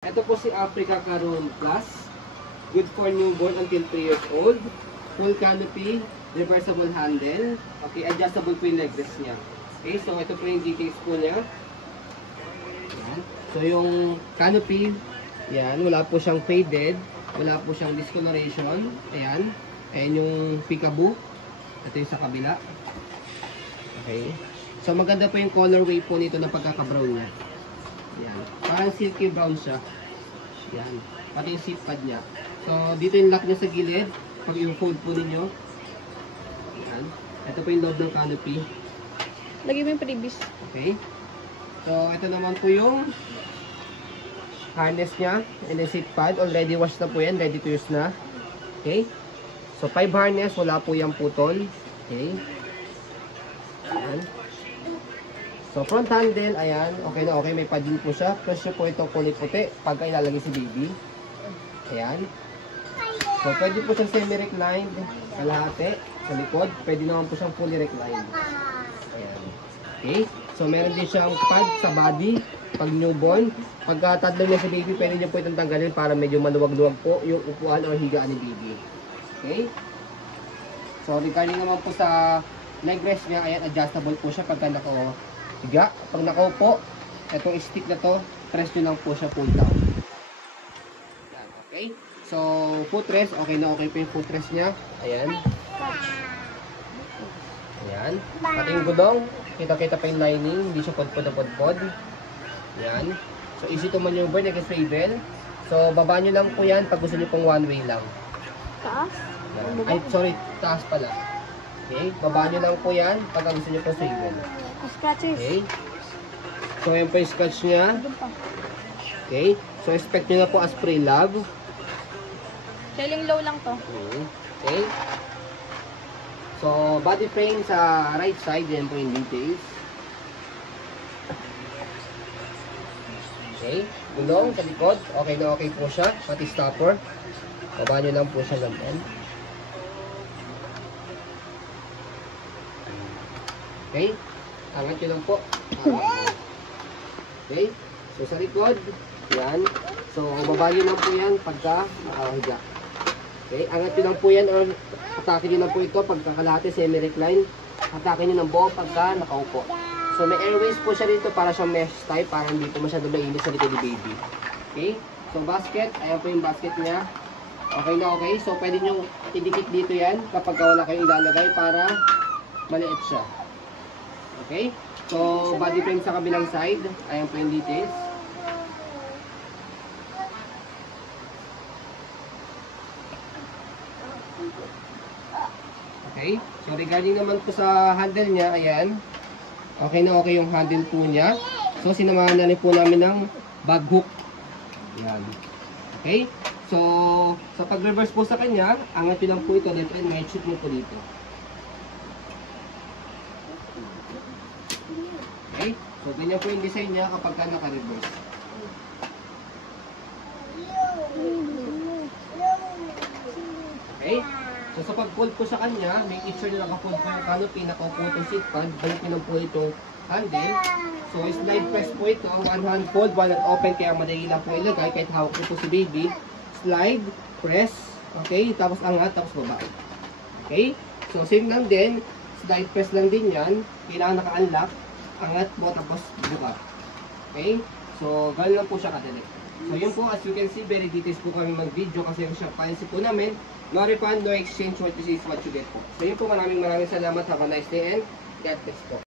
Ito po si Africa Caron Plus. Good for newborn until 3 years old. Full canopy, reversible handle. Okay, adjustable po yung leg rest niya. Okay, so ito po yung details po niya. Ayan. So yung canopy, yan, wala po siyang faded. Wala po siyang discoloration. Ayan. Ayan yung peekaboo. Ito yung sa kabila. Okay. So maganda po yung colorway po nito na pagkaka-brown niya. Yan. Parang silky brown siya. Yan. Pati yung seat pad niya. So, dito yung lock niya sa gilid. Pag i-fold po ninyo. Yan. Ito po yung loob ng canopy. Lagi mo yung previous. Okay. So, ito naman po yung harness niya. And the seat pad. Already washed na po yan. Ready to use na. Okay. So, 5 harness. Wala po yung putol. Okay. Yan. So, front handle, ayan, okay na okay, may padin po siya. Presyo po itong kulay puti pagka ilalagay si baby. Ayan. So, pwede po siyang semi-reclined, kalahati, sa likod. Pwede naman po siyang fully reclined. Ayan. Okay. So, meron din siyang pad sa body, pag newborn. Pagka toddler niya si baby, pwede niya po itong tanggalin para medyo maluwag-luwag po yung upuan o higaan ni baby. Okay. So, regarding naman po sa leg rest niya, ayan, adjustable po siya pagka higa. Pag nakaupo, itong stick na to, press nyo lang po siya pull down. Yan, okay? So, footrest, okay na okay po yung footrest niya. Ayan. Ayan. Pati yung gudong, kita-kita pa yung lining, hindi siya podpod na podpod. Ayan. So, easy to maneuver, nag-swivel. So, baba nyo lang po yan pag gusto nyo pong one way lang. Taas? Yan. Ay, sorry, taas pala. Okay, baba nyo lang po yan pag gusto nyo pong swivel. Scratches. Okay. So, yan po yung scratch niya. Okay. So, expect nyo na po as pre-love. Selling low lang to. Okay. So, body frame sa right side. Yan po yung details. Okay. Gulong sa likod. Okay na okay po siya. Pati stopper. Baba nyo lang po siya ganyan. Okay. Angat nyo lang po. Okay. So, sa likod. Yan. So, baba nyo lang po yan pagka nakahiga. Okay. Angat nyo lang po yan or atake nyo lang po ito pagka kalahati semi-recline. Atake nyo ng buo pagka nakaupo. So, may airways po siya dito para siyang mesh type para hindi po masyado mainit sa likod ni baby. Okay. So, basket. Ayan po yung basket niya. Okay na okay. So, pwede nyo idikit dito yan kapag wala kayong ilalagay para maliit siya. Okay? So, body frame sa kabilang side. Ayan po yung details. Okay? So, regarding naman po sa handle niya, ayan. Okay na okay yung handle po niya. So, sinamahan na rin po namin ng bag hook. Ayan. Okay? So, sa pag-reverse po sa kanya, angat nyo lang po ito dito and may shoot mo po dito. Okay? So, ganyan po yung design niya kapag ka naka-reverse. Okay? So, sa pag-fold po sa kanya, make sure na naka-fold po yung canopy, nakaupo itong seat pad, balik nyo lang po itong handle. So, slide press po ito, one hand fold, one hand open, kaya madali lang po ilagay, kahit hawak po si baby. Slide, press, okay? Tapos angat, tapos baba. Okay? So, same lang din, slide press lang din yan, kailangan naka-unlock. Angat mo tapos buka. Okay? So, gano'n lang po siya kadali. So, yun po, as you can see, very details po kami mag-video kasi yung shop policy po namin, no refund, no exchange, what you see is what you get po. So, yun po, maraming salamat. Have a nice day and God bless po.